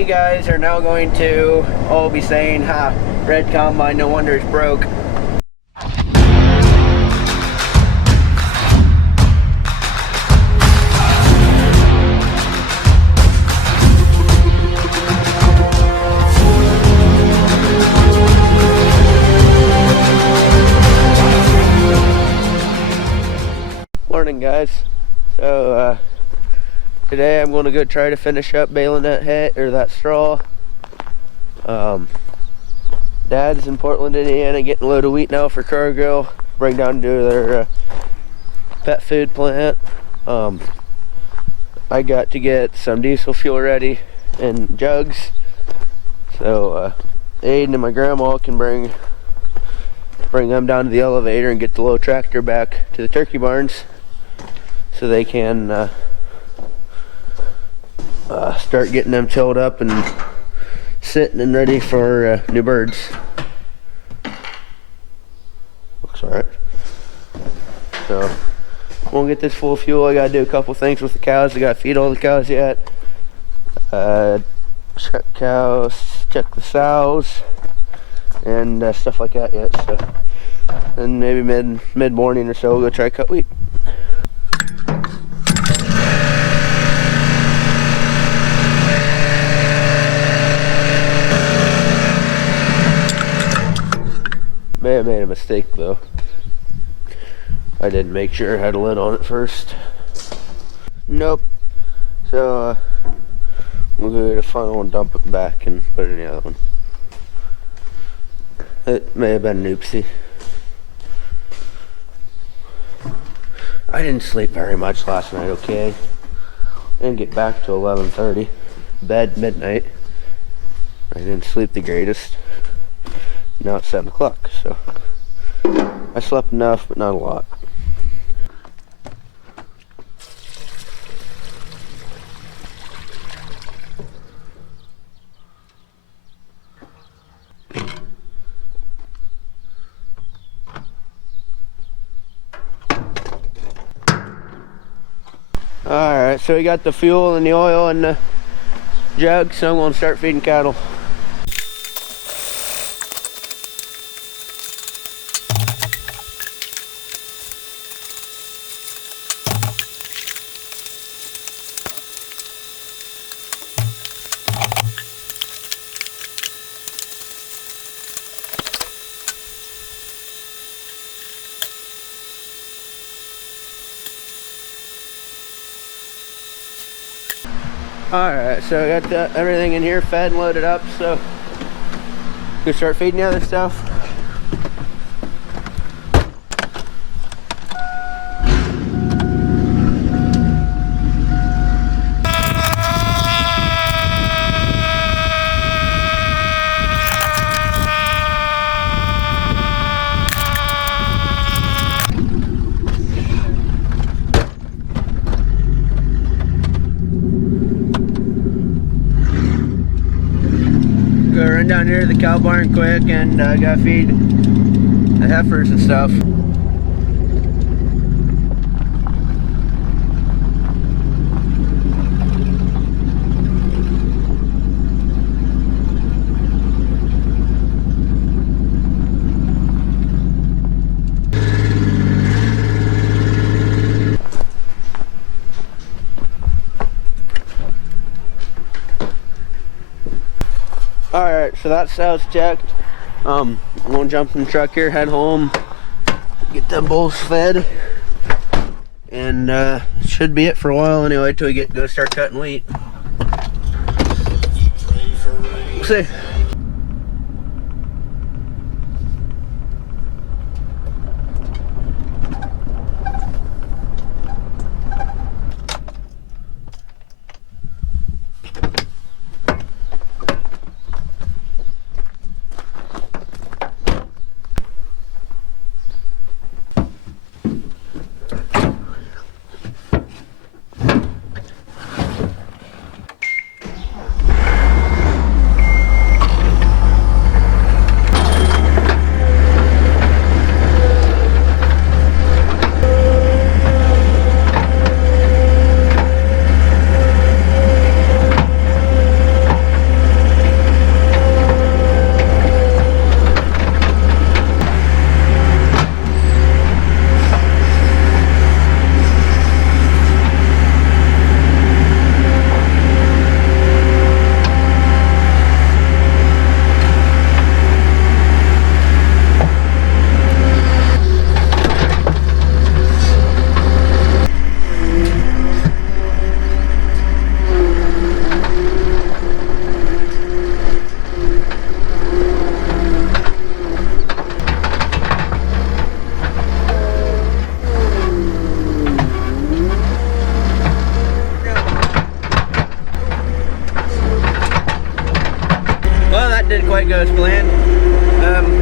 you guys are now going to all be saying, ha, red combine, no wonder it's broke. Morning, guys. So today I'm going to go try to finish up baling that hay, or that straw. Dad's in Portland, Indiana, getting a load of wheat now for Cargill, bring down to their pet food plant. I got to get some diesel fuel ready in jugs, so Aiden and my grandma can bring them down to the elevator and get the little tractor back to the turkey barns, so they can start getting them tilled up and sitting and ready for new birds. Looks alright. So, won't get this full of fuel. I gotta do a couple things with the cows. I gotta feed all the cows yet. Check cows, check the sows, and stuff like that yet. So, and maybe mid morning or so, we'll go try to cut wheat. May have made a mistake though. I didn't make sure I had a lid on it first. Nope. So we'll go get a funnel and dump it back and put it in the other one. It may have been an oopsie. I didn't sleep very much last night, okay? I didn't get back till 11:30. Bed midnight. I didn't sleep the greatest. Now it's 7 o'clock, so I slept enough, but not a lot. Alright, so we got the fuel and the oil and the jug, so I'm going to start feeding cattle. Alright, so I got everything in here fed and loaded up, so gonna start feeding the other stuff. Go run down here to the cow barn quick and gotta feed the heifers and stuff. Alright, so that sow's checked. I'm gonna jump in the truck here, head home, get them bulls fed, and should be it for a while anyway till we go start cutting wheat. We'll see. that didn't quite go as planned.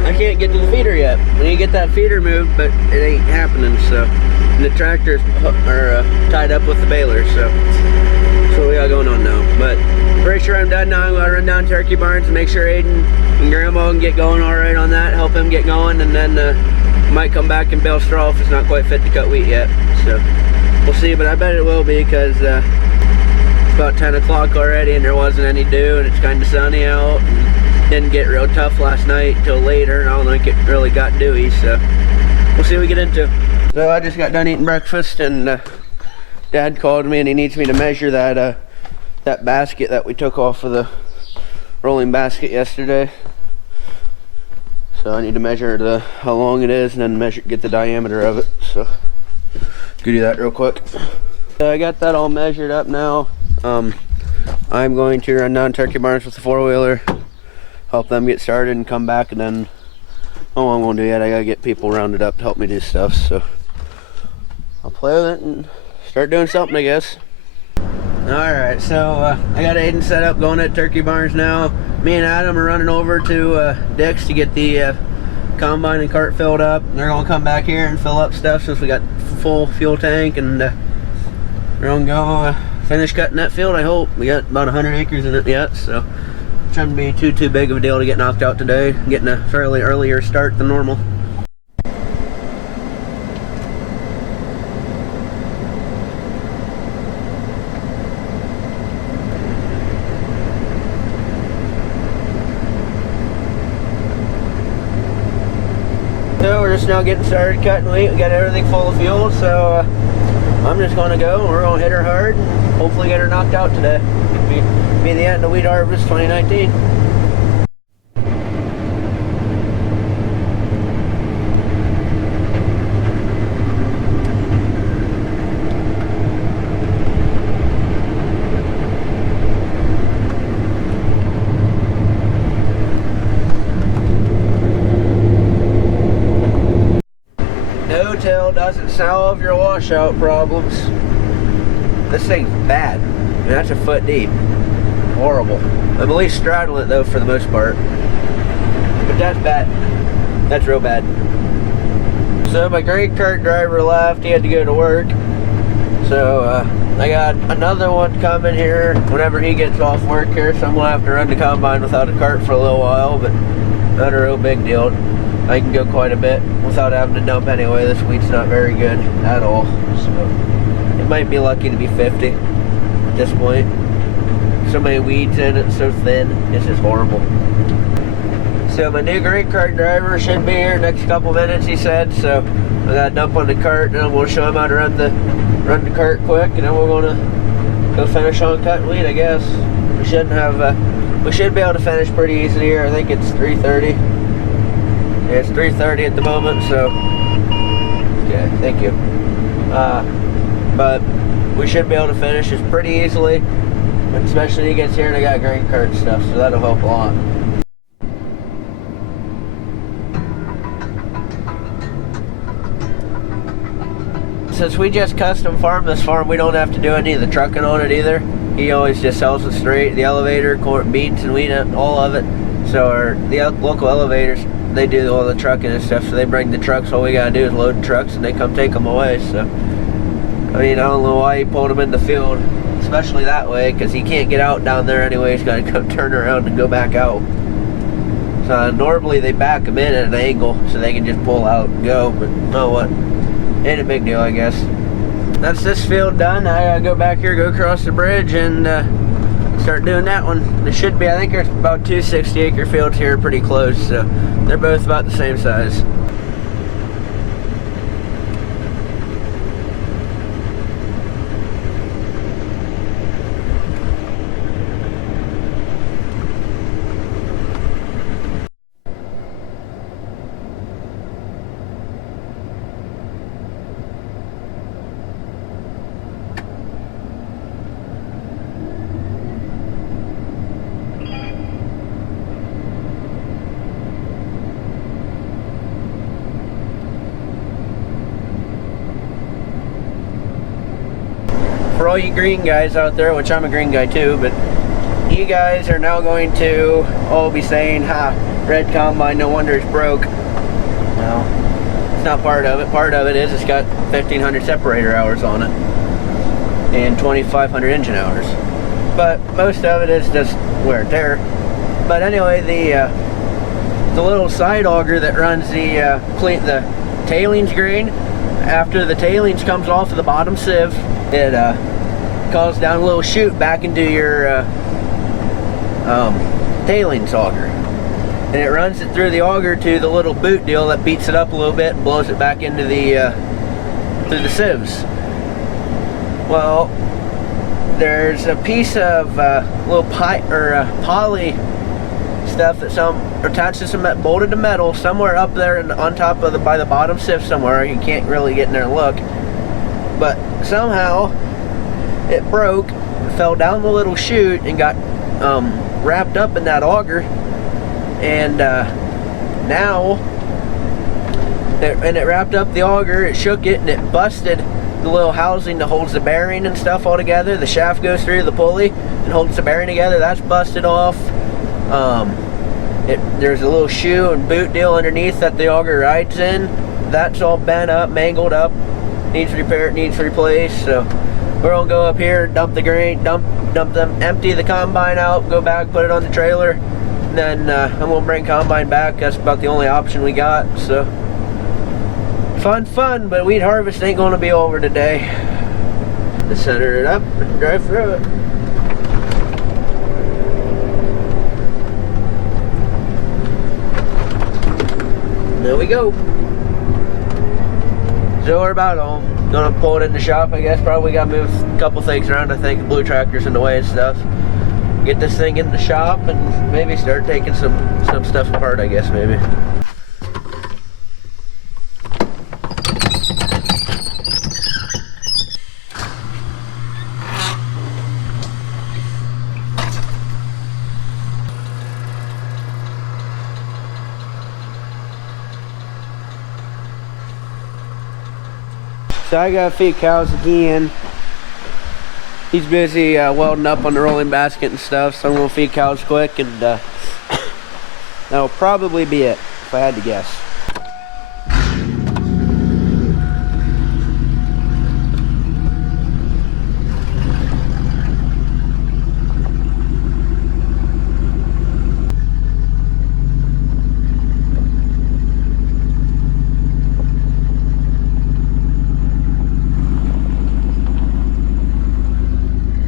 I can't get to the feeder yet. We need to get that feeder moved, but it ain't happening, so. And the tractors are tied up with the baler, so. That's what we got going on now. But pretty sure I'm done now. I'm gonna run down Turkey Barns and make sure Aiden and Grandma can get going all right on that, help him get going, and then might come back and bale straw if it's not quite fit to cut wheat yet. So we'll see, but I bet it will be, because it's about 10 o'clock already and there wasn't any dew, and it's kind of sunny out, and didn't get real tough last night till later, and I don't think it really got dewy, so we'll see what we get into. So I just got done eating breakfast, and Dad called me and he needs me to measure that that basket that we took off of the rolling basket yesterday. So I need to measure how long it is, and then get the diameter of it. So go do that real quick. So I got that all measured up now. I'm going to run down Turkey Barns with the 4-wheeler, help them get started, and come back, and then what I'm going to do yet, I gotta get people rounded up to help me do stuff. So I'll play with it and start doing something, I guess. Alright, so I got Aiden set up going at Turkey Barns now. Me and Adam are running over to Dick's to get the combine and cart filled up. They're going to come back here and fill up stuff since we got full fuel tank, and we're going to go finish cutting that field, I hope. We got about 100 acres in it yet, so it shouldn't be too big of a deal to get knocked out today. Getting a fairly earlier start than normal. So we're just now getting started cutting wheat. We got everything full of fuel, so I'm just going to go. We're going to hit her hard and hopefully get her knocked out today. Be the end of wheat harvest 2019. No-till doesn't solve your washout problems. This thing's bad. I mean, that's a foot deep. Horrible. I'm at least straddling it though for the most part. But that's bad. That's real bad. So my grain cart driver left. He had to go to work. So I got another one coming here whenever he gets off work here. So I'm going to have to run the combine without a cart for a little while. But not a real big deal. I can go quite a bit without having to dump anyway. This wheat's not very good at all. So it might be lucky to be 50 at this point. So many weeds in it, so thin. It's just horrible. So my new grain cart driver should be here next couple minutes, he said. So I got to dump on the cart, and then we'll show him how to run the cart quick, and then we're going to go finish on cutting wheat, I guess. We shouldn't have. We should be able to finish pretty easily here. I think it's 3:30. Yeah, it's 3:30 at the moment, so okay, thank you. But we should be able to finish this pretty easily, especially when he gets here and I got grain cart stuff, so that'll help a lot. Since we just custom farm this farm, we don't have to do any of the trucking on it either. He always just sells it straight, the elevator, corn, beans and wheat, all of it. So the local elevators, they do all the trucking and stuff, so they bring the trucks. All we gotta do is load the trucks and they come take them away. So I mean, I don't know why he pulled them in the field, especially that way, because he can't get out down there anyway. He's gotta come turn around and go back out. So normally they back them in at an angle so they can just pull out and go, but oh what, ain't a big deal, I guess. That's this field done. I gotta go back here, go across the bridge, and start doing that one. There should be, I think there's about 2 60-acre fields here pretty close, so they're both about the same size. For all you green guys out there, which I'm a green guy too, but you guys are now going to all be saying, ha, red combine, no wonder it's broke. No, it's not part of it. Part of it is it's got 1,500 separator hours on it and 2,500 engine hours. But most of it is just wear and tear. But anyway, the little side auger that runs the tailings grain, after the tailings comes off of the bottom sieve, it calls down a little chute back into your tailings auger, and it runs it through the auger to the little boot deal that beats it up a little bit and blows it back into the through the sieves. Well, there's a piece of little poly stuff that's attached to some bolted to metal somewhere up there and on top of by the bottom sieve somewhere. You can't really get in there and look, but somehow it broke, fell down the little chute and got wrapped up in that auger, and now it wrapped up the auger, it shook it, and it busted the little housing that holds the bearing and stuff all together. The shaft goes through the pulley and holds the bearing together. That's busted off. There's a little shoe and boot deal underneath that the auger rides in. That's all bent up, mangled up, needs repaired, needs replaced. So we're gonna go up here, dump the grain, empty the combine out, go back, put it on the trailer, and then I'm gonna bring combine back. That's about the only option we got. So fun, but wheat harvest ain't gonna be over today. Let's center it up and drive through it. There we go. So we're about home. Gonna pull it in the shop, I guess. Probably gotta move a couple things around. I think the blue tractor's in the way and stuff. Get this thing in the shop and maybe start taking some stuff apart, I guess, maybe. So I gotta feed cows again. He's busy welding up on the rolling basket and stuff, so I'm gonna feed cows quick, and that'll probably be it, if I had to guess.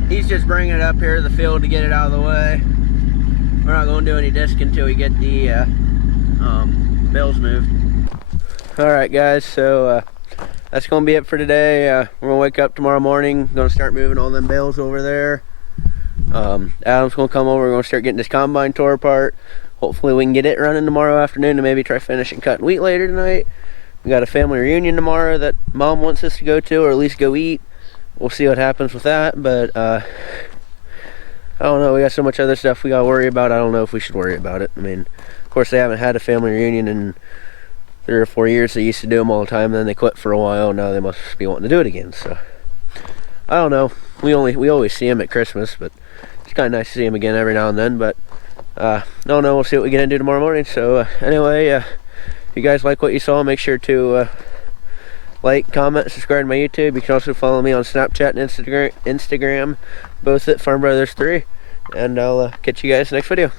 He's just bringing it up here to the field to get it out of the way. We're not going to do any disc until we get the bales moved. Alright guys, so that's going to be it for today. We're going to wake up tomorrow morning, going to start moving all them bales over there. Adam's going to come over, we're going to start getting this combine tore apart. Hopefully we can get it running tomorrow afternoon and maybe try finishing cutting wheat later tonight. We got a family reunion tomorrow that Mom wants us to go to, or at least go eat. We'll see what happens with that, but I don't know, we got so much other stuff we gotta worry about. I don't know if we should worry about it. I mean, of course they haven't had a family reunion in 3 or 4 years. They used to do them all the time, and then they quit for a while. Now they must be wanting to do it again, so I don't know. We always see them at Christmas, but it's kind of nice to see them again every now and then. But I don't know, we'll see what we get into tomorrow morning. So anyway, if you guys like what you saw, make sure to like, comment, subscribe to my YouTube. You can also follow me on Snapchat and Instagram, both at Farm Brothers 3. And I'll catch you guys next video.